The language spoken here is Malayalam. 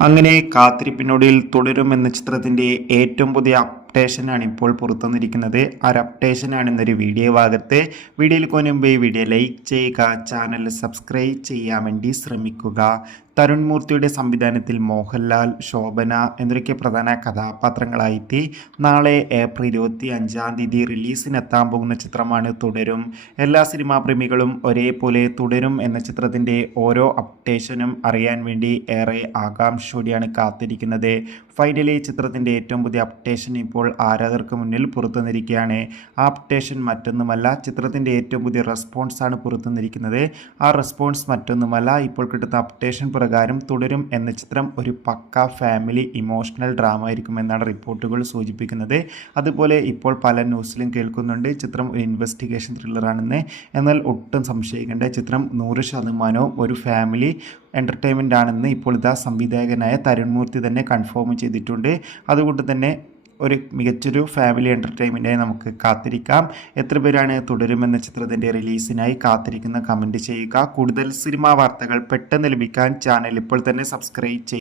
അങ്ങനെ കാത്തിരിപ്പിനൊടിയിൽ തുടരും എന്ന ചിത്രത്തിന്റെ ഏറ്റവും പുതിയ അപ്ഡേഷനാണ് ഇപ്പോൾ പുറത്തുവന്നിരിക്കുന്നത്. ആ ഒരു അപ്ഡേഷനാണ് വീഡിയോ ഭാഗത്ത്. വീഡിയോയിൽ കൊനുമ്പ് ഈ വീഡിയോ ലൈക്ക് ചെയ്യുക ചാനൽ സബ്സ്ക്രൈബ് ചെയ്യാൻ വേണ്ടി ശ്രമിക്കുക. തരുൺ മൂർത്തിയുടെ സംവിധാനത്തിൽ മോഹൻലാൽ ശോഭന എന്നൊക്കെ പ്രധാന കഥാപാത്രങ്ങളായിട്ട് നാളെ ഏപ്രിൽ ഇരുപത്തി അഞ്ചാം തീയതി റിലീസിനെത്താൻ പോകുന്ന ചിത്രമാണ് തുടരും. എല്ലാ സിനിമാ പ്രേമികളും ഒരേപോലെ തുടരും എന്ന ചിത്രത്തിന്റെ ഓരോ അപ്ഡേഷനും അറിയാൻ വേണ്ടി ഏറെ ആകാംക്ഷയോടെയാണ് കാത്തിരിക്കുന്നത്. ഫൈനലി ചിത്രത്തിന്റെ ഏറ്റവും പുതിയ അപ്ഡേഷൻ ഇപ്പോൾ ആരാധകർക്ക് മുന്നിൽ പുറത്തുനിന്നിരിക്കുകയാണ് ആ മറ്റൊന്നുമല്ല ചിത്രത്തിന്റെ ഏറ്റവും പുതിയ ആണ് പുറത്തുനിന്നിരിക്കുന്നത് ആ റെസ്പോൺസ് മറ്റൊന്നുമല്ല ഇപ്പോൾ കിട്ടുന്ന അപ്ഡേഷൻ പ്രകാരം തുടരും എന്ന ചിത്രം ഒരു പക്ക ഫാമിലി ഇമോഷണൽ ഡ്രാമ ആയിരിക്കുമെന്നാണ് റിപ്പോർട്ടുകൾ സൂചിപ്പിക്കുന്നത്. അതുപോലെ ഇപ്പോൾ പല ന്യൂസിലും കേൾക്കുന്നുണ്ട് ചിത്രം ഒരു ഇൻവെസ്റ്റിഗേഷൻ ത്രില്ലറാണെന്ന് എന്നാൽ ഒട്ടും സംശയിക്കേണ്ട ചിത്രം നൂറ് ശതമാനവും ഒരു ഫാമിലി എന്റർടൈൻമെന്റ് ആണെന്ന് ഇപ്പോൾ ഇതാ സംവിധായകനായ തരുൺമൂർത്തി തന്നെ കൺഫേം ചെയ്തിട്ടുണ്ട്. അതുകൊണ്ട് തന്നെ ഒരു മികച്ചൊരു ഫാമിലി എന്റർടൈൻമെന്റായി നമുക്ക് കാത്തിരിക്കാം. എത്ര പേരാണ് തുടരുമെന്ന ചിത്രത്തിന്റെ റിലീസിനായി കാത്തിരിക്കുന്ന കമന്റ് ചെയ്യുക. കൂടുതൽ സിനിമാ വാർത്തകൾ പെട്ടെന്ന് ലഭിക്കാൻ ചാനൽ ഇപ്പോൾ തന്നെ സബ്സ്ക്രൈബ് ചെയ്യുക